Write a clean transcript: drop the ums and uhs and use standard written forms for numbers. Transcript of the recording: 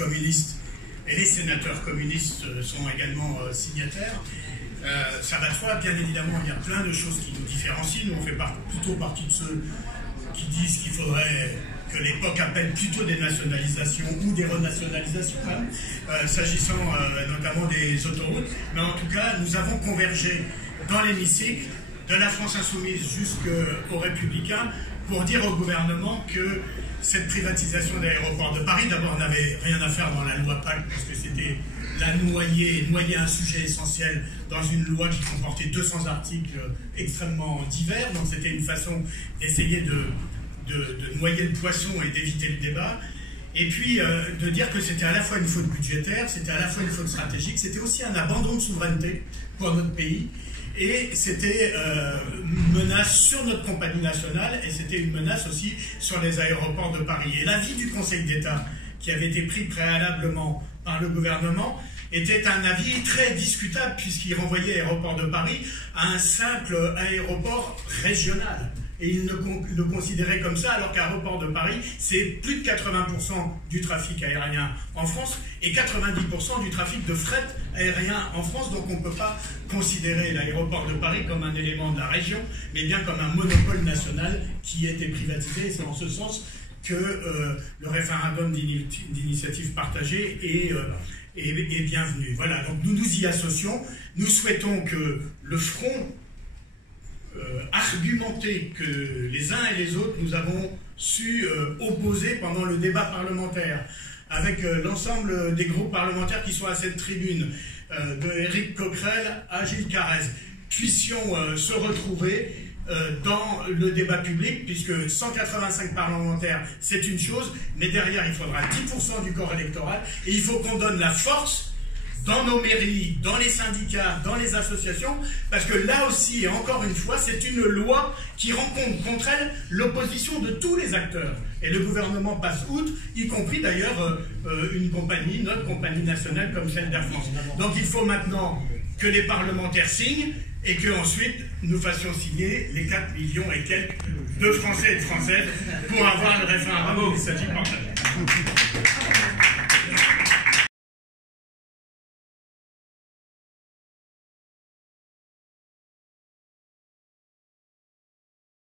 communistes et les sénateurs communistes sont également signataires. Ça va de soi, bien évidemment, il y a plein de choses qui nous différencient. Nous, on fait plutôt partie de ceux qui disent qu'il faudrait que l'époque appelle plutôt des nationalisations ou des renationalisations, s'agissant notamment des autoroutes. Mais en tout cas, nous avons convergé dans l'hémicycle, de la France Insoumise jusqu'aux Républicains, pour dire au gouvernement que cette privatisation de l'aéroport de Paris, d'abord, n'avait rien à faire dans la loi PAC, parce que c'était la noyer un sujet essentiel dans une loi qui comportait 200 articles extrêmement divers. Donc c'était une façon d'essayer de noyer le poisson et d'éviter le débat. Et puis de dire que c'était à la fois une faute budgétaire, c'était à la fois une faute stratégique, c'était aussi un abandon de souveraineté pour notre pays. Et c'était une menace sur notre compagnie nationale et c'était une menace aussi sur les aéroports de Paris. Et l'avis du Conseil d'État, qui avait été pris préalablement par le gouvernement, était un avis très discutable puisqu'il renvoyait l'aéroport de Paris à un simple aéroport régional. Et il le considérait comme ça, alors qu'aéroport de Paris, c'est plus de 80% du trafic aérien en France et 90% du trafic de fret aérien en France. Donc on ne peut pas considérer l'aéroport de Paris comme un élément de la région, mais bien comme un monopole national qui a été privatisé. Et c'est en ce sens que le référendum d'initiative partagée est bienvenu. Voilà, donc nous nous y associons. Nous souhaitons que le front argumenté que les uns et les autres nous avons su opposer pendant le débat parlementaire, avec l'ensemble des groupes parlementaires qui sont à cette tribune, de Éric Coquerel à Gilles Carrez, puissions se retrouver dans le débat public, puisque 185 parlementaires, c'est une chose, mais derrière, il faudra 10% du corps électoral, et il faut qu'on donne la force dans nos mairies, dans les syndicats, dans les associations, parce que là aussi, et encore une fois, c'est une loi qui rencontre contre elle l'opposition de tous les acteurs. Et le gouvernement passe outre, y compris d'ailleurs une compagnie, notre compagnie nationale comme celle d'Air France. Donc il faut maintenant que les parlementaires signent et qu'ensuite nous fassions signer les 4 millions et quelques de Français et de Françaises pour avoir le référendum d'initiative partagée.